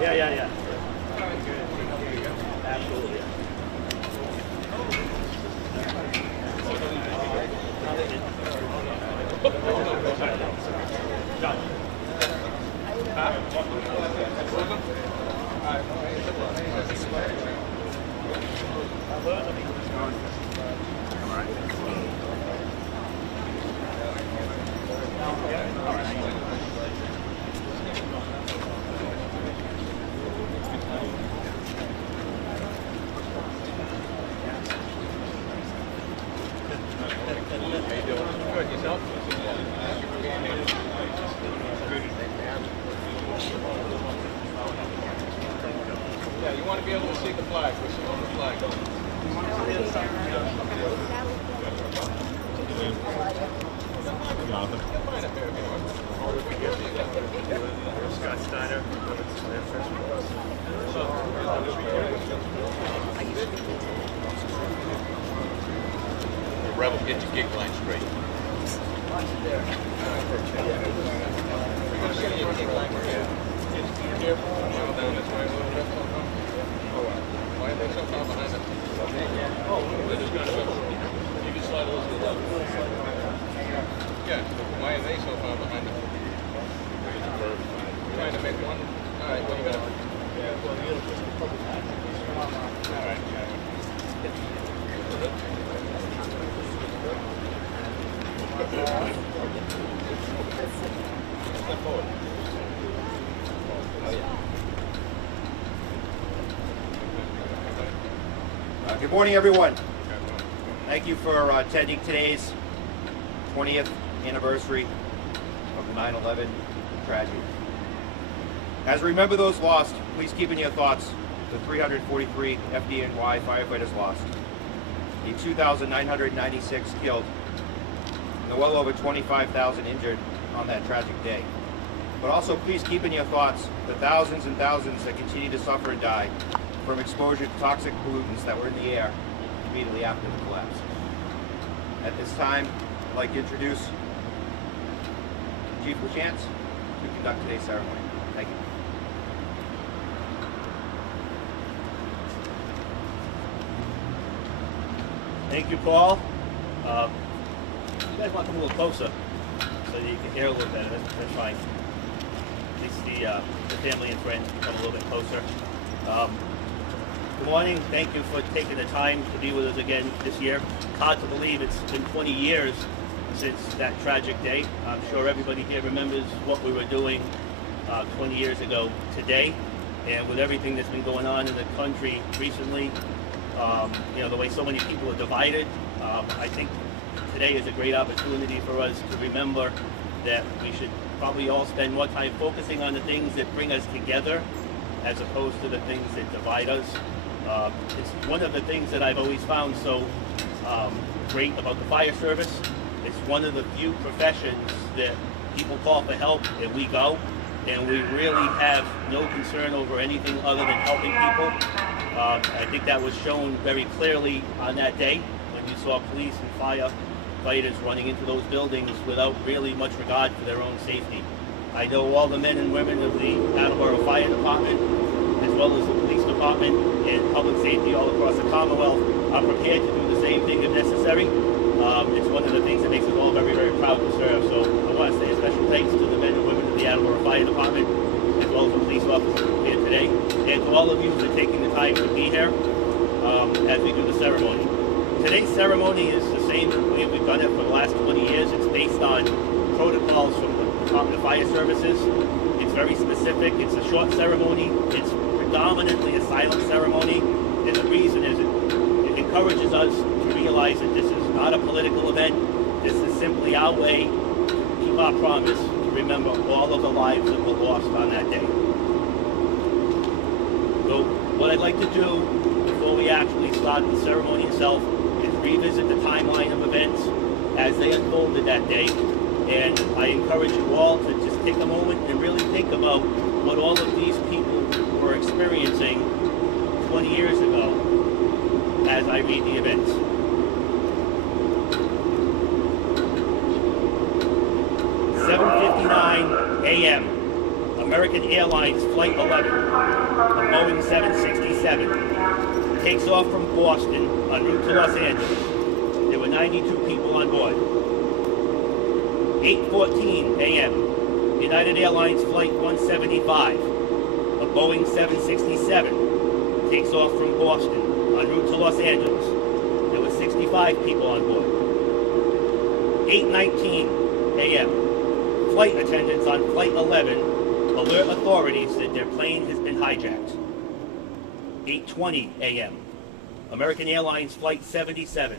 Yeah. Absolutely. John. Yeah, you want to be able to see the flag. We're still on the flag. Scott Steiner. Rebel, get your gig line straight. Why are they so far behind us? Oh, they're just going to go. You can slide those to the left. Yeah, why are they so far behind us? Trying to make one. All right, what do you got? All right. Step forward. Good morning, everyone. Thank you for attending today's 20th anniversary of the 9/11 tragedy. As we remember those lost, please keep in your thoughts the 343 FDNY firefighters lost, the 2,996 killed, and the well over 25,000 injured on that tragic day. But also please keep in your thoughts the thousands and thousands that continue to suffer and die from exposure to toxic pollutants that were in the air immediately after the collapse. At this time, I'd like to introduce Chief LaChance to conduct today's ceremony. Thank you. Thank you, Paul. You guys want to come a little closer so that you can hear a little better. That's fine. At least the family and friends can come a little bit closer. Good morning. Thank you for taking the time to be with us again this year. It's hard to believe it's been 20 years since that tragic day. I'm sure everybody here remembers what we were doing 20 years ago today. And with everything that's been going on in the country recently, the way so many people are divided, I think today is a great opportunity for us to remember that we should probably all spend more time focusing on the things that bring us together as opposed to the things that divide us. It's one of the things that I've always found so great about the fire service. It's one of the few professions that people call for help and we go, and we really have no concern over anything other than helping people. I think that was shown very clearly on that day when you saw police and firefighters running into those buildings without really much regard for their own safety. I know all the men and women of the Attleboro Fire Department, as well as the police department and public safety all across the Commonwealth, are prepared to do the same thing if necessary. It's one of the things that makes us all very, very proud to serve. So I want to say a special thanks to the men and women of the Attleboro Fire Department, as well as the police officers here today, and to all of you for taking the time to be here as we do the ceremony. Today's ceremony is the same way we've done it for the last 20 years. It's based on protocols from the Department of Fire Services. It's very specific. It's a short ceremony. It's predominantly a silent ceremony, and the reason is it encourages us to realize that this is not a political event. This is simply our way to keep our promise to remember all of the lives that were lost on that day. So what I'd like to do before we actually start the ceremony itself is revisit the timeline of events as they unfolded that day. And I encourage you all to just take a moment and really think about what all of these people were experiencing 20 years ago as I read the events. 7:59 a.m. American Airlines Flight 11, a Boeing 767, takes off from Boston en route to Los Angeles. There were 92 people on board. 8:14 a.m., United Airlines Flight 175, a Boeing 767, takes off from Boston en route to Los Angeles. There were 65 people on board. 8:19 a.m., flight attendants on Flight 11 alert authorities that their plane has been hijacked. 8:20 a.m., American Airlines Flight 77,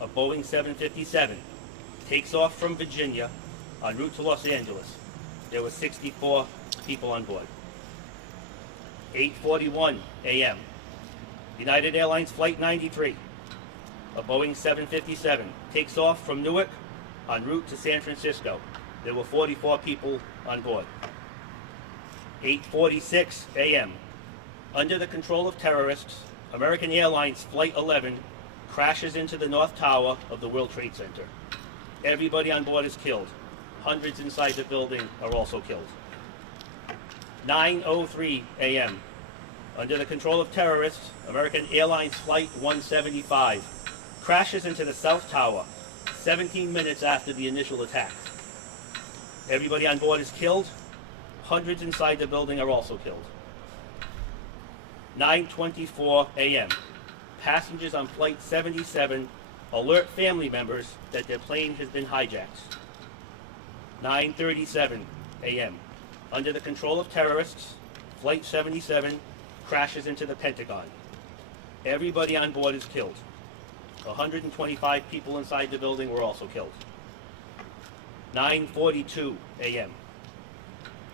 a Boeing 757, takes off from Virginia en route to Los Angeles. There were 64 people on board. 8:41 a.m., United Airlines Flight 93, a Boeing 757, takes off from Newark en route to San Francisco. There were 44 people on board. 8:46 a.m., under the control of terrorists, American Airlines Flight 11 crashes into the North Tower of the World Trade Center. Everybody on board is killed. Hundreds inside the building are also killed. 9:03 a.m., under the control of terrorists, American Airlines Flight 175 crashes into the South Tower 17 minutes after the initial attack. Everybody on board is killed. Hundreds inside the building are also killed. 9:24 a.m., passengers on Flight 77 alert family members that their plane has been hijacked. 9:37 a.m., under the control of terrorists, Flight 77 crashes into the Pentagon. Everybody on board is killed. 125 people inside the building were also killed. 9:42 a.m.,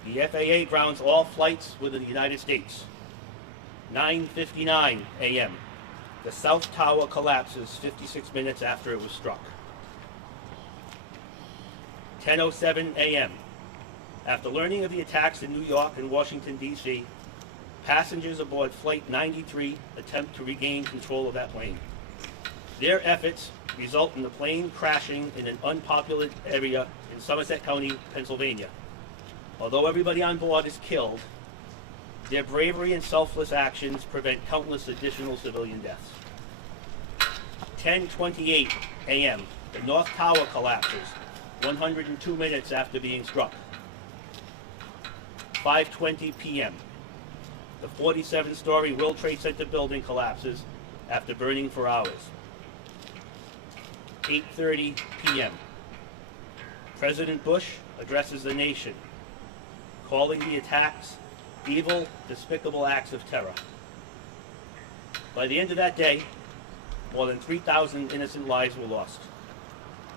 the FAA grounds all flights within the United States. 9:59 a.m., the South Tower collapses 56 minutes after it was struck. 10:07 a.m., after learning of the attacks in New York and Washington, D.C., passengers aboard Flight 93 attempt to regain control of that plane. Their efforts result in the plane crashing in an unpopulated area in Somerset County, Pennsylvania. Although everybody on board is killed, their bravery and selfless actions prevent countless additional civilian deaths. 10:28 a.m., the North Tower collapses 102 minutes after being struck. 5:20 p.m., the 47-story World Trade Center building collapses after burning for hours. 8:30 p.m., President Bush addresses the nation, calling the attacks evil, despicable acts of terror. By the end of that day, more than 3,000 innocent lives were lost.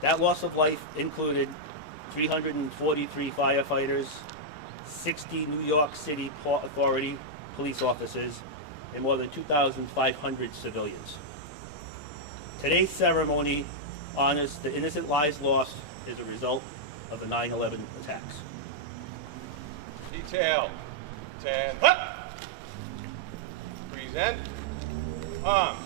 That loss of life included 343 firefighters, 60 New York City Port Authority police officers, and more than 2,500 civilians. Today's ceremony honors the innocent lives lost as a result of the 9/11 attacks. Detail. 10. Hut! Present. Arms.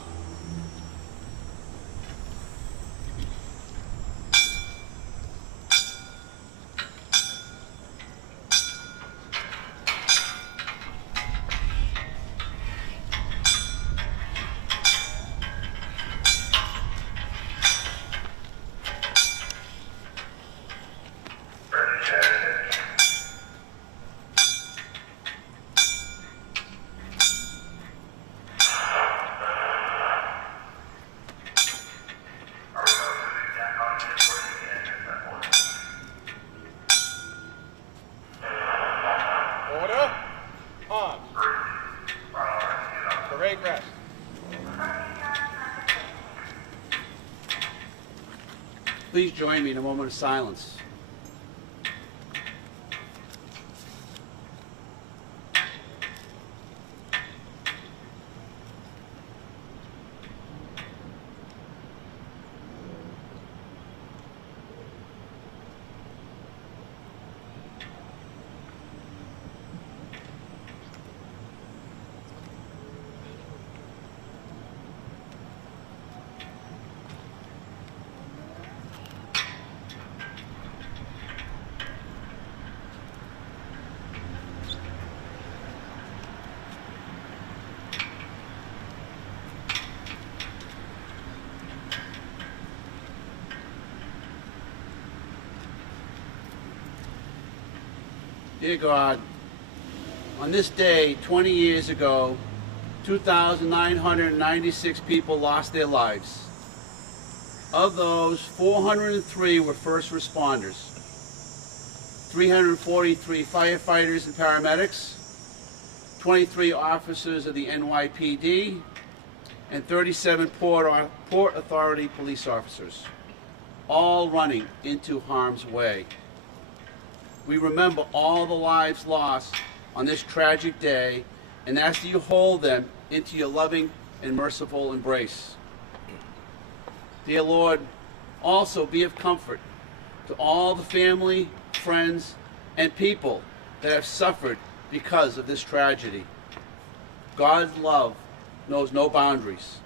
Order. Arms. Parade rest. Please join me in a moment of silence. Dear God, on this day, 20 years ago, 2,996 people lost their lives. Of those, 403 were first responders, 343 firefighters and paramedics, 23 officers of the NYPD, and 37 Port Authority police officers, all running into harm's way. We remember all the lives lost on this tragic day and ask that you hold them into your loving and merciful embrace. Dear Lord, also be of comfort to all the family, friends, and people that have suffered because of this tragedy. God's love knows no boundaries.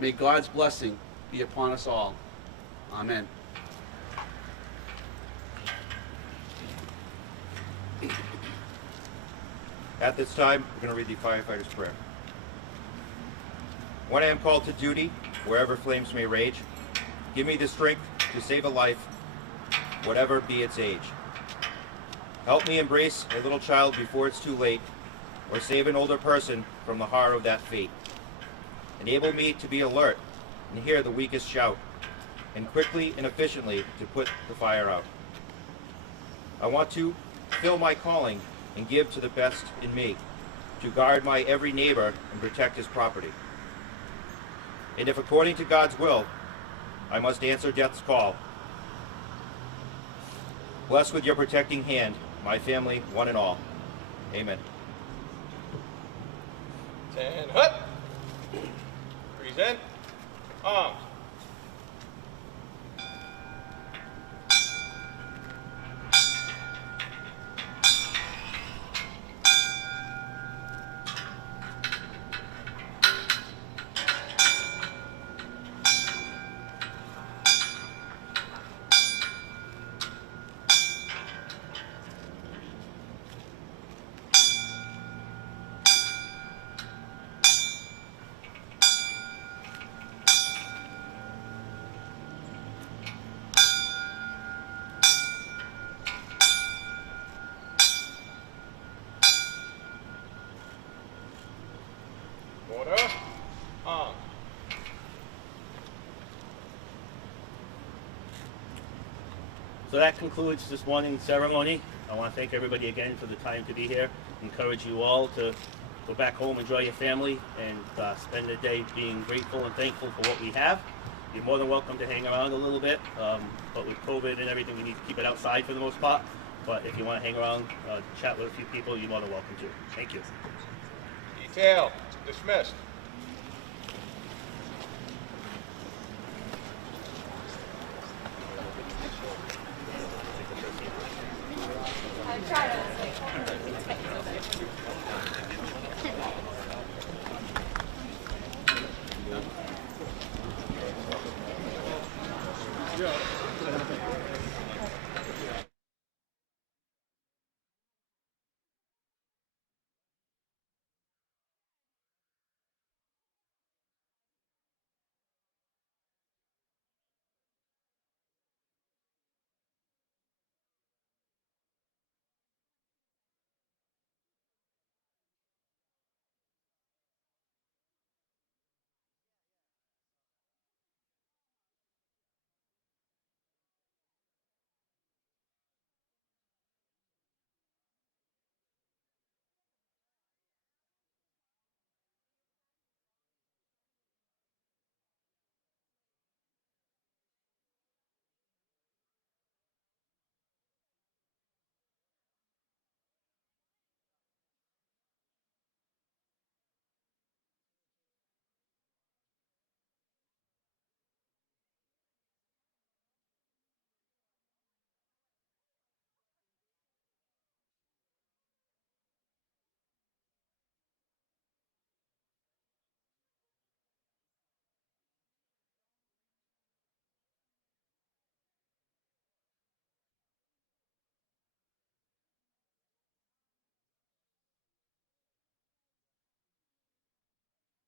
May God's blessing be upon us all. Amen. At this time, we're going to read the firefighter's prayer. When I am called to duty, wherever flames may rage, give me the strength to save a life, whatever be its age. Help me embrace a little child before it's too late, or save an older person from the horror of that fate. Enable me to be alert and hear the weakest shout, and quickly and efficiently to put the fire out. I want to fill my calling and give to the best in me, to guard my every neighbor and protect his property. And if according to God's will, I must answer death's call, bless with your protecting hand my family, one and all. Amen. 10 hut. Present. Arms. Order. Arms. So that concludes this morning's ceremony. I want to thank everybody again for the time to be here. Encourage you all to go back home, enjoy your family, and spend the day being grateful and thankful for what we have. You're more than welcome to hang around a little bit, but with COVID and everything, we need to keep it outside for the most part. But if you want to hang around, chat with a few people, you're more than welcome to. Thank you. Detail. Dismissed. I tried to